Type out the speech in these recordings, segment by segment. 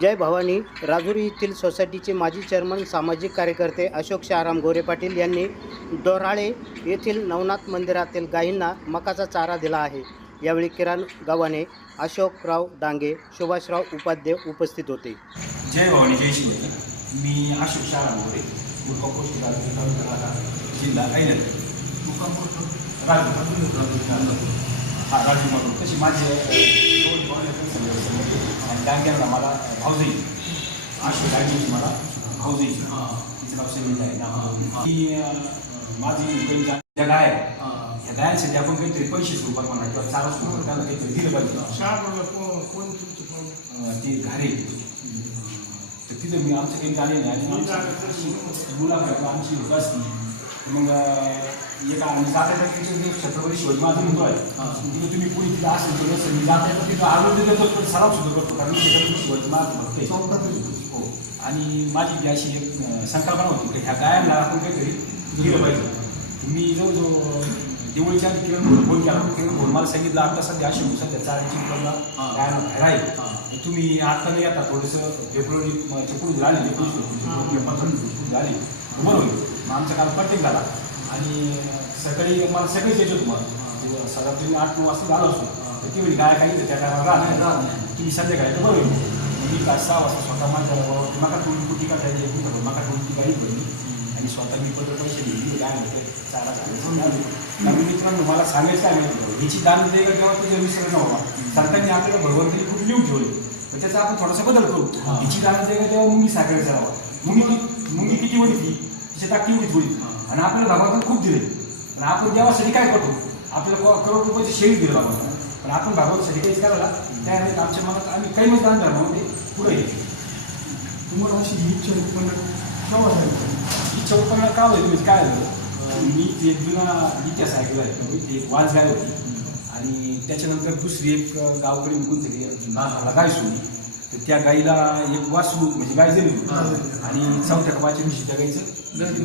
जय भवानी राजुरी येथील सोसायटीचे माजी चेअरमन सामाजिक कार्यकर्ते अशोक शाहराम गोरे पाटील यांनी दोराळे येथील नवनाथ मंदिरातील गायींना मकाचा चारा दिला आहे। यावेळी किरण गव्हाणे, अशोकराव डांगे, सुभाषराव उपाध्याय उपस्थित होते। जय भवानी जय शिवाजी। मी अशोक शाहराम गोरे, मुक्काम पोस्ट जिल्हा ऐलन, मुक्काम पोस्ट राजू तशी माझे डांग्यांना मला भाऊजाई अशोक डांग्याची मला भाऊजाई तिचं नाव समीर आहे ना। ही माझी ज्या गाय या गायांसाठी आपण काहीतरी पैसे स्वरूपात म्हणा किंवा चारा स्वरूपात त्यांना काहीतरी दिलं पाहिजे। ती घारे तर तिथं मी आमचं काही झाले नाही आणि मुलाखत आमची होत असती मग एका आम्ही 7-8 छत्रपती शिवाजी महाराज म्हणतो आहे तिथं तुम्ही पुढे तिथं असेल तर नसेल मी जाता तिथं आरोग्य देतो सराव सुद्धा करतो कारण मी छत्रपती शिवाजी महाराज म्हणते हो। आणि माझी जी अशी एक संकल्पना होती की ह्या गायांना आपण काहीतरी दिलं पाहिजे। मी जवळजवळ दिवाळीच्या आधी किरण फोन केला, किरण फोन मला सांगितलं आता सध्या अशी सध्या चाराची प्रॉब्लेम गायांना बाहेर आहे, तुम्ही आता नाही येता थोडंसं फेब्रुवारीच्या पुढे झाले झाले बरोबर मग आमचा काल कटिंग झाला आणि सकाळी मला सगळेच यायचं तुम्हाला सकाळी 8-9 वाजता झालो असतो तर ती वेळी गाय काही त्या टायमाला राहणार तुम्ही संध्याकाळी तर बरोबर मी काय 6 वाजता स्वतः माझ्या मका टोळी कुठी काढायची मका टोळीची गाडी पडली आणि स्वतः मी पत्र पैसे घेतली गाय होते चारा कारण मित्रांनो मला सांगायचं काय माहिती हिची दान देगा जेव्हा तुझ्या विसरण नव्हता सरकारने आपल्याला भगवंतानी खूप लिहून ठेवले तर त्याचा आपण थोडासा बदल करू। हिची दान देगा तेव्हा मुंगी साखरेचा हवा मुंगी किती होती ती तिच्या टाकी एवढीच होईल आणि आपल्याला भगवंताने खूप दिले पण आपण देवासाठी काय करतो आपल्याला करोड रुपयाचे शेळी दिलं भगवंताने पण आपण भगवंतासाठी काहीच करायला त्यामुळे आमच्या मनात आम्ही काही मत दान धर्मामध्ये पुढे येतो। तुम्हाला अशी इच्छा उत्पन्न केव्हा झाली? इच्छा उत्पन्न का होईल काय झालं मी ते जुना इतिहास ऐकला आहे ती एक वाज गाय होती आणि त्याच्यानंतर दुसरी एक गावकडे निघून तरी गाय सोडली तर त्या गाईला एक वासरू म्हणजे गाय जरी आणि 4थ्या कपाच्या दिवशी त्या गाईचं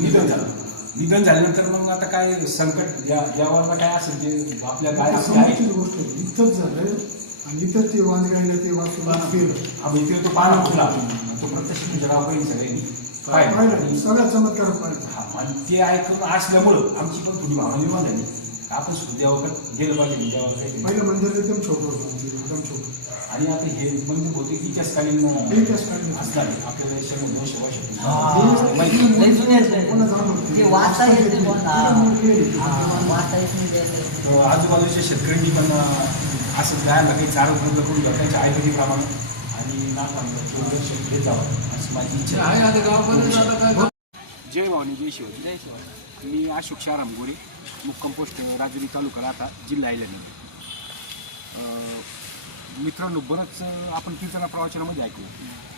निधन झालं। निधन झाल्यानंतर मग आता काय संकट यावर काय असेल ते आपल्या गाय गोष्ट इथंच झालं आणि इथं ते वाज गायला ते वासरू इथे तो पाला फुटला तो प्रत्यक्ष तुमच्या गावकडे सगळ्यांनी पाहिलं सगळ्यात चमत्कार पाहिजे आणि ते ऐकून असल्यामुळं आमची पण थोडी भावना निर्माण झाली आपण सुद्धा देवाकडे गेलं पाहिजे देवाला काही पहिलं मंदिर एकदम छोटं होतं एकदम छोटं आणि आता हे मंदिर होते इतिहासकालीन असणार आपल्या देशामध्ये 200 वर्ष आजूबाजूच्या शेतकऱ्यांनी पण असं गायला काही चारा उपलब्ध करून द्या त्यांच्या आयपतीप्रमाणे आणि नाथ घेत जावं अशी माझी इच्छा आहे। जय भवानी जय शिवाजी। जय शिवाजी। मी अशोक शाहराम गोरे, मुक्काम पोस्ट राजुरी तालुका राहता जिल्हा ऐलन। मित्रांनो बरंच आपण कीर्तना प्रवचनामध्ये ऐकलं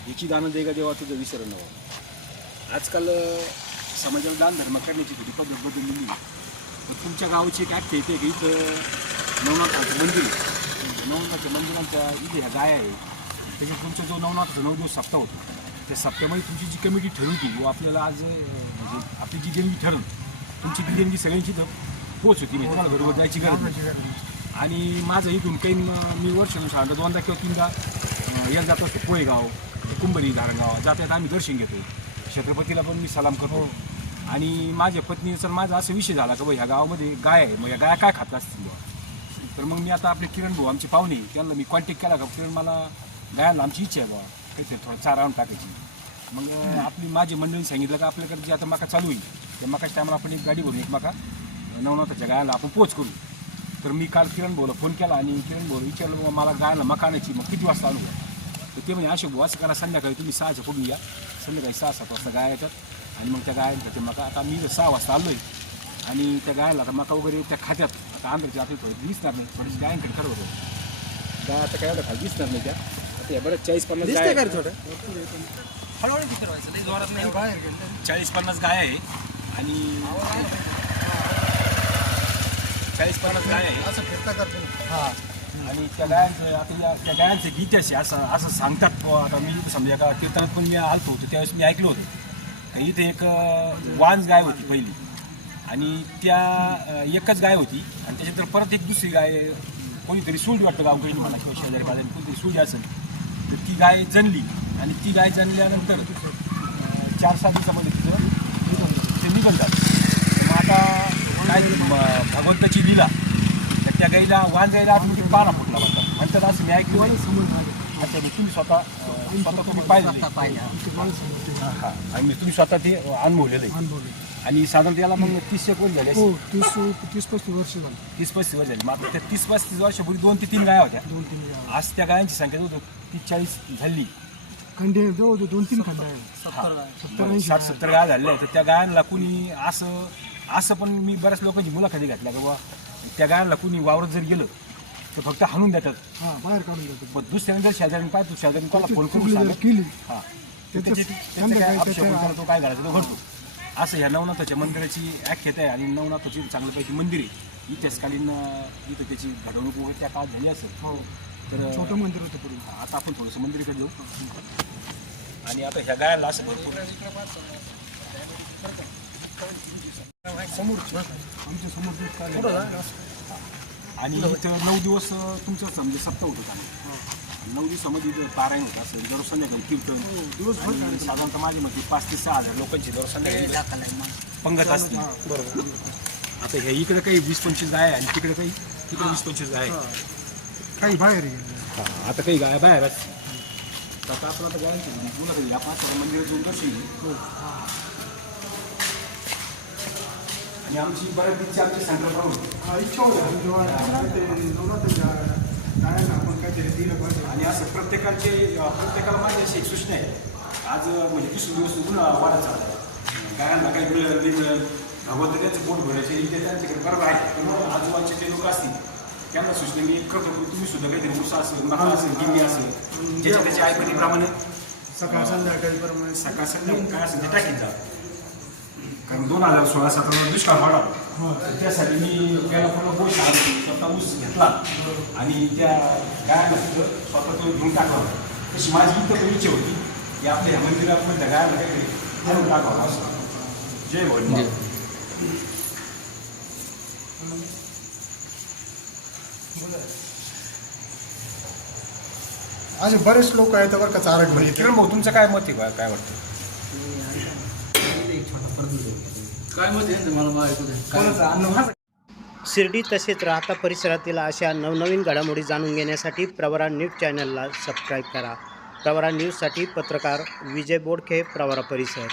याची दान देगा देवा तुझं विसरण नव्हतं। आजकाल समाजाला दान धर्म करण्याची थोडी पद्धत बदललेली तर तुमच्या गावची एक ॲक्ट येते की इथं नवनाथाचं मंदिर नवनाथाच्या मंदिरांच्या इथे ह्या गाय आहे त्याच्यात तुमचा जो नवनाथाचा 9 दिवस सप्ताह होतो त्या सप्त्यामध्ये तुमची जी कमिटी ठरवती व आपल्याला आज म्हणजे आपली जी देणगी ठरवून तुमची ती देणगी सगळ्यांची तर पोच होती म्हणजे तुम्हाला बरोबर जायची गरज नाही। आणि माझं इथून काही मी वर्षानुसार 2दा किंवा 3दा यात जातो असतो पोळेगाव कुंभरी धारणगाव जातात आम्ही दर्शन घेतो छत्रपतीला पण मी सलाम करतो आणि माझ्या पत्नीचा माझा असा विषय झाला की ह्या गावामध्ये गाय आहे मग या गाया काय खात असतील तर मग मी आता आपले किरण भाऊ आमचे पाहुणे त्यांना मी कॉन्टॅक्ट केला का किरण मला गायांना आमची इच्छा आहे बाबा काहीतरी थोडं चारा आणून टाकायची मग आपली माझी मंडळी सांगितलं का आपल्याकडे जे आता मका चालू होईल त्या मकाच्या टायमाला आपण एक गाडी भरून एक मका नवनाथाच्या गायाला आपण पोच करू तर मी काल किरण भाऊला फोन केला आणि किरण भाऊ विचारलं बाबा मला गायला मका आणायची मग किती वाजता आणू तर ते म्हणजे अशोक भाऊ असं करा संध्याकाळी तुम्ही 6च्या पुढून या संध्याकाळी 6-7 वाजता गाय येतात आणि मग त्या गायांचा ते मका आता मी 6 वाजता आलो आहे आणि त्या गायला आता मका वगैरे त्या खात्यात आता आंध्रच्या आपली थोडी दिसणार नाही थोडीशी गायांकडे ठरवतो गाय आता काय एवढं खाली दिसणार नाही त्या आता बरं 40-50 गाय हळूहळू 40-50 गाय आहे आणि 40-50 गाय आहे असं फिरता करतो आणि त्या गायांचं आता त्या गायांचे गीत असे असं सांगतात आता मी समजा का कीर्तनात पण मी आलतो होतो त्यावेळेस मी ऐकलं होतं तर इथे एक वांज गाय होती पहिली आणि त्या एकच गाय होती आणि त्याच्यानंतर परत एक दुसरी गाय कोणीतरी सोडली वाटतं गावकडे मला किंवा शेजारी बाजारी कोणीतरी सोडली असेल तर ती गाय जनली आणि ती गाय जणल्यानंतर 4-6 दिवसामध्ये तिचं ते निघून जातं. मग आता काय भगवंताची लीला, तर त्या गाईला वांजायला ऑटोमॅटिक पाना फुटला म्हणतात असं मी ऐकलं. अच्छा, तुम्ही स्वतः तुम्ही पाहिलं हां, आणि तुम्ही स्वतः ते अनुभवलेलं आहे. आणि साधारण त्याला मग 30 वर्ष झाले. 30-35 वर्ष झाली. 30-35 वर्ष झाली. मग त्या 30-35 वर्षापूर्वी 2 ते 3 गाया होत्या. 2-3 गाय. आज त्या गायांची संख्या जवळ 30-40 झाली. खंडे जवळ 2-3 खंड आहे. 60-70 गाया झालेल्या आहेत. तर त्या गायांना कुणी असं पण मी बऱ्याच लोकांची मुलाखती घातल्या का बाबा त्या गायांना कुणी वावरत जर गेलं तर फक्त हाणून देतात. बाहेर काढून जातात. पण दुसऱ्याने जर शेजारी पाहतो, शेजारी त्याला फोन करून केली हां तो काय घालायचं तो घडतो. असं ह्या नवनाथाच्या मंदिराची आख्यात आहे. आणि नवनाथाची चांगल्यापैकी मंदिर आहे. इतिहासकालीन इथं त्याची घडवणूक वगैरे त्या काळात झाली असेल. तर छोटं मंदिर होतं पूर्वी. आता आपण थोडंसं मंदिराकडे जाऊ. आणि आता ह्या गायाला असं भरपूर समोर आमच्या समोर. आणि इथं 9 दिवस तुमचं समजा सप्ताह होतं का 9 दिवसामध्ये इथं पारायण होतं असं दररोज संध्याकाळी कीर्तन दिवसभर. साधारणतः माझी मग 5 ते 6 हजार लोकांची दररोज संध्याकाळी पंगत असते. बरोबर. आता ह्या इकडे काही 20-25 गाय आहे आणि तिकडे 20-25 गाय आहे. काही बाहेर गेले. हां, आता काही गाय बाहेर असते. तर आता आपण आता गायांची मुलं या 5 मंदिरात जाऊन दर्शन घेऊ. आणि आमची बऱ्याच दिवशी आमची संकल्पना होती. इच्छा होती जेव्हा गायांना आपण काहीतरी दिलं पाहिजे. आणि असं प्रत्येकाला माझी अशी एक सूचना आहे. आज म्हणजे 30 दिवस उठून वाढत चालतात. गायांना काही मिळेल नाही मिळेल भगवंत त्यांचं पोट भरायचे इथे त्यांच्याकडे बरोबर आहे. पण आजूबाजूचे जे लोक असतील त्यांना सूचना मी करतो की तुम्ही सुद्धा काहीतरी मुसा असेल, मका असेल, गिन्नी असेल, ज्याच्या त्याच्या ऐपतीप्रमाणे सकाळ संध्याकाळी सकाळ संध्याकाळी काय असेल ते टाकीत जा. कारण 2016-17 दुष्काळ पडला. त्यासाठी मी त्याला पूर्ण ऊस स्वतः ऊस घेतला आणि त्या गायांना तिथं स्वतः तो घेऊन टाकावं. तशी माझी इथं पण इच्छा होती की आपल्या ह्या मंदिरात त्या गायांना काहीतरी घेऊन टाकावं असं. जय भगवान. असे बरेच लोक आहेत बरं का चारक म्हणजे किरण भाऊ तुमचं काय मत आहे काय वाटतं? काय मत आहे मला माहिती. शिर्डी तसेच राहता परिसरातील अशा नवनवीन घडामोडी जाणून घेण्यासाठी प्रवरा न्यूज चॅनलला सबस्क्राईब करा. प्रवरा न्यूजसाठी पत्रकार विजय बोडखे, प्रवरा परिसर.